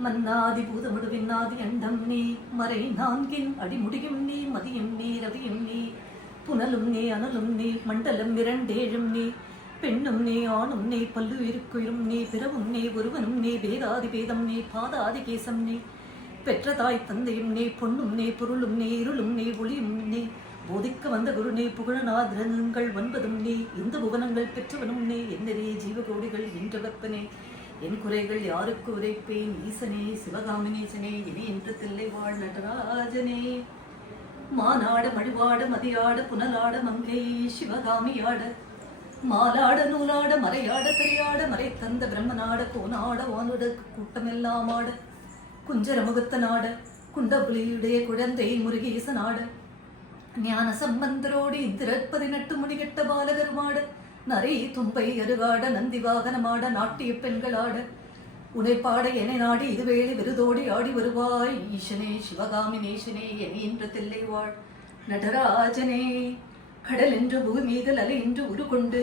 மன்னாதி பூதமுடு விண்ணாதி அண்டம் நீ மறை நான்கின் அடிமுடியும் நீ மதியும் நீ ரவியும் நீ புனலும் நீ அனலும் நீ மண்டலம் இரண்டேழும் நீ பெண்ணும் நீ ஆணும் நீ பல்லுயிருக்குயிரும் நீ பிறவும் நீ ஒருவனும் நீ வேதாதி வேதம் நீ பாதாதி கேசம் நீ பெற்ற தாய் தந்தையும் நீ பொண்ணும் நீ பொருளும் நீ இருளும் நீ ஒளியும் நீ போதிக்க வந்த குரு நீ புகழநாதங்கள் ஒன்பதும் நீ இந்த புவனங்கள் பெற்றவனும் நீ என்னரே ஜீவகோடிகள் என்ற வெப்பனே என் குறைகள் யாருக்கு உரைப்பேன் ஈசனே சிவகாமினேசனே இனி என்ற தில்லை வாழ் நடராஜனே மானாட மழுவாட மதியாட புனலாட மங்கை சிவகாமியாட மாலாட நூலாட மறையாட தெரியாட மறை தந்த பிரம்மநாட கோனாட வானுட கூட்டமெல்லாம் ஆட குஞ்சர முகத்த நாட குண்டபுலியுடைய குழந்தை முருகேசனாட ஞான சம்பந்தரோடு இந்திரற்பதினெட்டு முடிகெட்ட பாலகருமாட நரை தும்பை அருகாட நந்தி வாகனமாட நாட்டிய பெண்களாட உனைப்பாட என நாடி இதுவேளை விருதோடி ஆடி வருவாய் ஈசனே சிவகாமி நேசனே என என்ற தில்லை வாழ் நடராஜனே கடல் என்ற பூமி மீதில் அலை என்று உருகொண்டு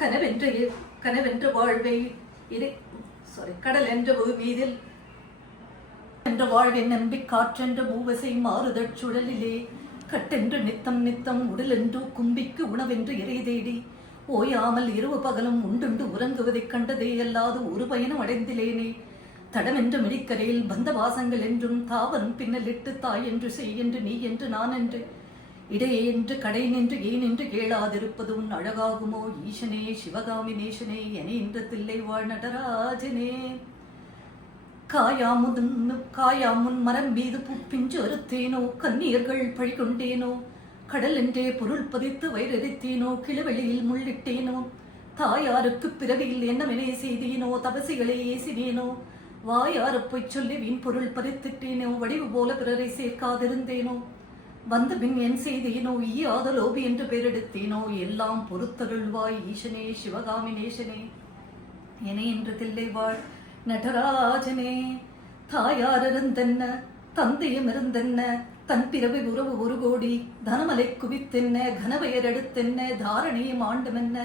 கனவென்ற வாழ்வை கடல் என்ற பூமி மீதில் என்ற வாழ்வின் நம்பி காற்றென்ற மூவசை மாறுதற் சுழலிலே கட்டென்று நித்தம் நித்தம் உடலென்று கும்பிக்கு உணவென்று இறை தேடி ஓயாமல் இரவு பகலும் உண்டுண்டு உறங்குவதைக் கண்டதே அல்லாது ஒரு பயணம் அடைந்திலேனே தடமென்று மிடிக்கரையில் பந்த வாசங்கள் என்றும் தாவரும் பின்னலிட்டு தாய் என்று செய் என்று நீ என்று நான் என்று இடையே என்று கடை நின்று ஏன் என்று கேளாதிருப்பது உன் அழகாகுமோ ஈசனே சிவகாமி நேசனே என என்ற தில்லை வாழ் நடராஜனே காயாமுன் மரம் மீது பிஞ்சு அறுத்தேனோ கன்னியர்கள் பழிகொண்டேனோ கடல் என்றே பொருள் பதித்து வயிறெறித்தேனோ கிளவெளியில் முள்ளிட்டேனோ தாயாருக்கு பிறவியில் என்னவெனே செய்தேனோ தபசிகளை ஏசினேனோ வாயாறு பொய் சொல்லி வீண் பொருள் பறித்திட்டேனோ வடிவு போல பிறரை சேர்க்காதிருந்தேனோ வந்த பின் என் செய்தேனோ ஈயாத லோபி என்று பெயரெடுத்தேனோ எல்லாம் பொறுத்தருள்வாய் ஈசனே சிவகாமி நேசனே என என்று தில்லை வாழ் நடராஜனே தாயார் இருந்தென்ன தந்தையும் இருந்தென்ன தன் பிறவி உறவு ஒரு கோடி தனமலை குவித்தென்ன கனவயர் எடுத்தென்ன தாரணையும் ஆண்டுமென்ன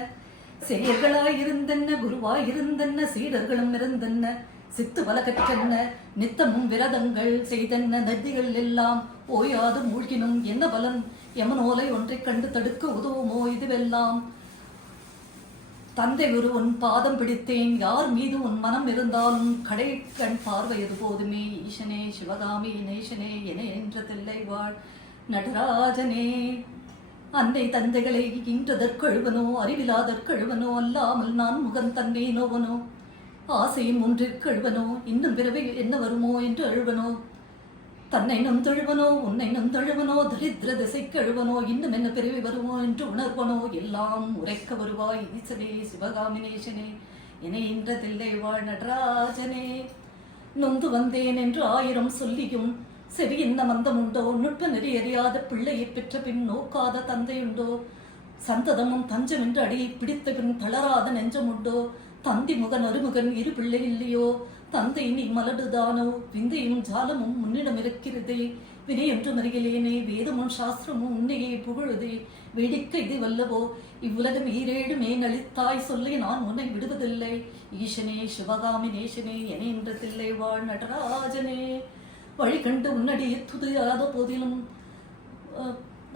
செயல்களாயிருந்தென்ன குருவாயிருந்தென்ன சீடர்களும் இருந்தென்ன சித்து வலகற்றென்ன நித்தமும் விரதங்கள் செய்தென்ன நதிகள் எல்லாம் ஓயாது மூழ்கினும் என்ன பலன் யமனோலை ஒன்றைக் கண்டு தடுக்க உதவுமோ இதுவெல்லாம் தந்தை ஒரு உன் பாதம் பிடித்தேன் யார் மீது உன் மனம் இருந்தாலும் கடை கண் பார்வையது போதுமே ஈசனே சிவகாமி நேசனே என என்ற தில்லை வாழ் நடராஜனே அன்னை தந்தைகளை இன்றதற்கழுவனோ அறிவிலாதற்கழுவனோ அல்லாமல் நான் முகம் தன்னே நோவனோ ஆசையும் ஒன்றிற்கழுவனோ இன்னும் பிறவை என்ன வருமோ என்று அழுவனோ தன்னை நம் தழுவனோ உன்னை நம் தழுவனோ தரித்திர திசைக்கு அழுவனோ இன்னும் என்ன பிறவி வருமோ என்று உணர்வனோ எல்லாம் உரைக்க வருவாய் ஈசனே சிவகாமி நேசனே என என்ற தில்லை வாழ் நடராஜனே நொந்து வந்தேன் என்று ஆயிரம் சொல்லியும் செவி என்ன மந்தமுண்டோ நுட்ப நெறி அறியாத பிள்ளையை பெற்ற பின் நோக்காத தந்தையுண்டோ சந்ததமும் தஞ்சம் என்று அடியை பிடித்த பின் தளராத நெஞ்சமுண்டோ தந்தி முகன் அருமுகன் இரு பிள்ளை இல்லையோ தந்தை நீ மலடுதானோ விந்தையும் ஜாலமும் முன்னிடம் இருக்கிறதே வினை ஒன்றும் அறியலேனே வேதமும் சாஸ்திரமும் உன்னையே புகழுதே வேடிக்கை இது வல்லவோ இவ்வுலகம் ஈரேழுமே நலித்தாய் சொல்லை நான் உன்னை விடுவதில்லை ஈசனே சிவகாமி நேசனே என என்ற தில்லை வாழ் நடராஜனே வழி கண்டு உன்னடி துதியாத போதிலும்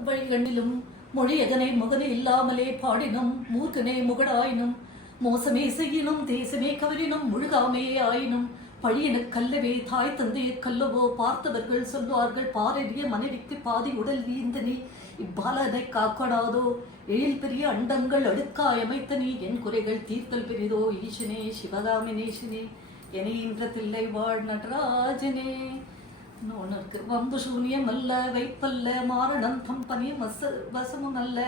வழிகண்ணிலும் மொழி எதனை முகனை இல்லாமலே பாடினும் மூர்க்கனே முகடாயினும் மோசமே செய்யினும் தேசமே கவரினும் முழுகாமே ஆயினும் பழியென கல்லவே தாய் தந்தையை கல்லவோ பார்த்தவர்கள் சொல்வார்கள் பாரெறிய மனைவிக்கு பாதி உடல் வீழ்ந்தனி இப்பாலனை காக்கடாதோ எழில் பெரிய அண்டங்கள் அடுக்காய் அமைத்த நீ என் குறைகள் தீர்த்தல் பெரிதோ ஈசனே சிவகாமி நேசனே என என்ற தில்லை வாழ் நடராஜனே நோனருக்கு வம்பு சூனியம் அல்ல வைப்பல்ல மாரணம் தம்பனியம் வசமும் அல்ல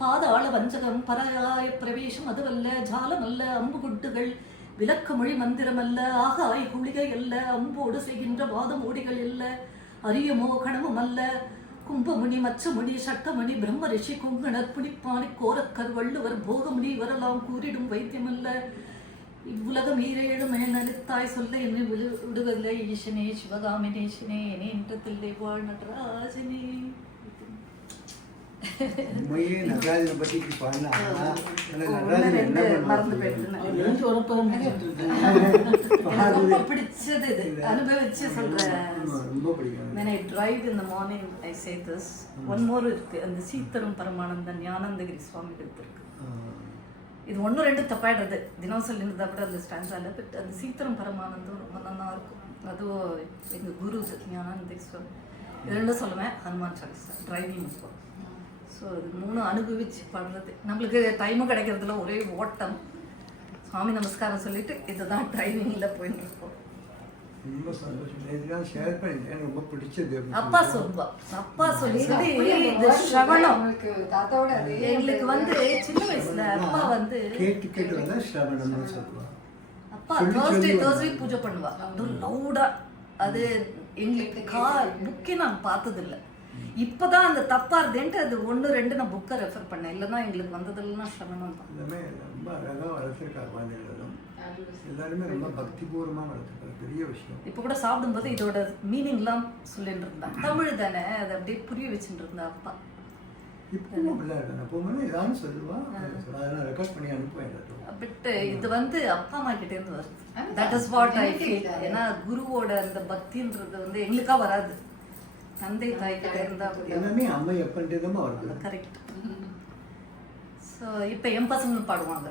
பாதாள வஞ்சகம் பராய பிரவேசம் அதுவல்ல ஜாலம் அல்ல அம்பு குட்டுகள் விளக்க மொழி மந்திரம் அல்ல ஆகாய் குளிகை அல்ல அம்போடு செய்கின்ற வாதமோடிகள் அல்ல அரியமோ கணமும் அல்ல கும்பமுனி மச்சமுனி சட்டமணி பிரம்ம ரிஷி குங்கணர் புனிப்பாணி கோரக்கர் வள்ளுவர் போகமுனி வரலாம் கூறிடும் வைத்தியமல்ல இவ்வுலகம் ஈரேழும் நலித்தாய் சொல்ல என்னை விடுவதில்லை ஈசனே சிவகாமி நேசனே என என்ற தில்லை வாழ் நடராஜனே உண்மையே நடராஜனை பற்றி இப்படி பாடினா நடராஜன் என்ன மறந்து போயிட்டு ரொம்ப பிடிச்சது இது அனுபவிச்சு சொல்றேன். ரொம்ப பிடிக்கும். When I drive in the morning, I say this. One more இருக்கு, அந்த சீத்தரும் பரமானந்தன் ஞானானந்தகிரி சுவாமி எடுத்திருக்கு. இது ஒன்று ரெண்டு தப்பாயிடுறது தினம் சொல்லியிருந்தா கூட அந்த ஸ்டாண்டால, பட் அந்த சீத்தரும் பரமானந்தம் ரொம்ப நல்லா இருக்கும். அதுவும் எங்கள் குரு ஞானானந்தகிரி சுவாமி இது ரெண்டும் சொல்லுவேன். ஹனுமான் சாலிசா டிரைவிங் இருக்கும். ஸோ இது மூணு அனுபவிச்சு பாடுறது. நம்மளுக்கு டைமும் கிடைக்கிறதுல ஒரே ஓட்டம். சுவாமி நமஸ்காரம் சொல்லிட்டு இதுதான் டிரைவிங்கில் போயிட்டு இருக்கோம். ரொம்ப சந்தோஷம். இதெல்லாம் ஷேர் பண்ணிட்டேன், எனக்கு ரொம்ப பிடிச்சது. அப்பா சொல்லுவா, அப்பா சொல்லி இது ஸ்ரவணம் எங்களுக்கு வந்து சின்ன வயசுல அப்பா வந்து கேட்டு கேட்டு வந்தா ஸ்ரவணம்னு சொல்லுவா. அப்பா தேர்ஸ்டே பூஜை பண்ணுவா, அதுவும் லவுடா. அது எங்களுக்கு புக்கே நான் பார்த்ததில்லை. இப்போதான் அந்த தப்பா இருந்தேன்ட்டு அது 1-2 நான் புக்கை ரெஃபர் பண்ணேன். இல்லைன்னா எங்களுக்கு வந்ததெல்லாம் ஸ்ரவணம் தான். எல்லாமே ரொம்ப அழகாக வளர்த்துருக்காரு குழந்தைகளும். எல்லாருமே ரொம்ப பக்திபூர்வமாக வளர்த்துருக்காரு. பெரிய விஷயம். இப்போ கூட சாப்பிடும்போது இதோட மீனிங்லாம் சொல்லிட்டு இருந்தா. தமிழ் தானே, அதை அப்படியே புரிய வச்சுட்டு இருந்தா அப்பா. இப்பவும் அப்படிலாம் இருக்கேன். அப்போ ஏதாவது சொல்லுவா, அதெல்லாம் ரெக்கார்ட் பண்ணி அனுப்புவேன். பட் இது வந்து அப்பா அம்மா கிட்டே இருந்து வருது. That is what I feel. ஏன்னா குருவோட அந்த பக்தின்றது வந்து எங்களுக்கா வராது, தந்தை தாய் கிட்ட இருந்தா. எல்லாமே அம்மா எப்பன்றதமா வருது. கரெக்ட். ஸோ இப்போ என் பசங்களும் பாடுவாங்க.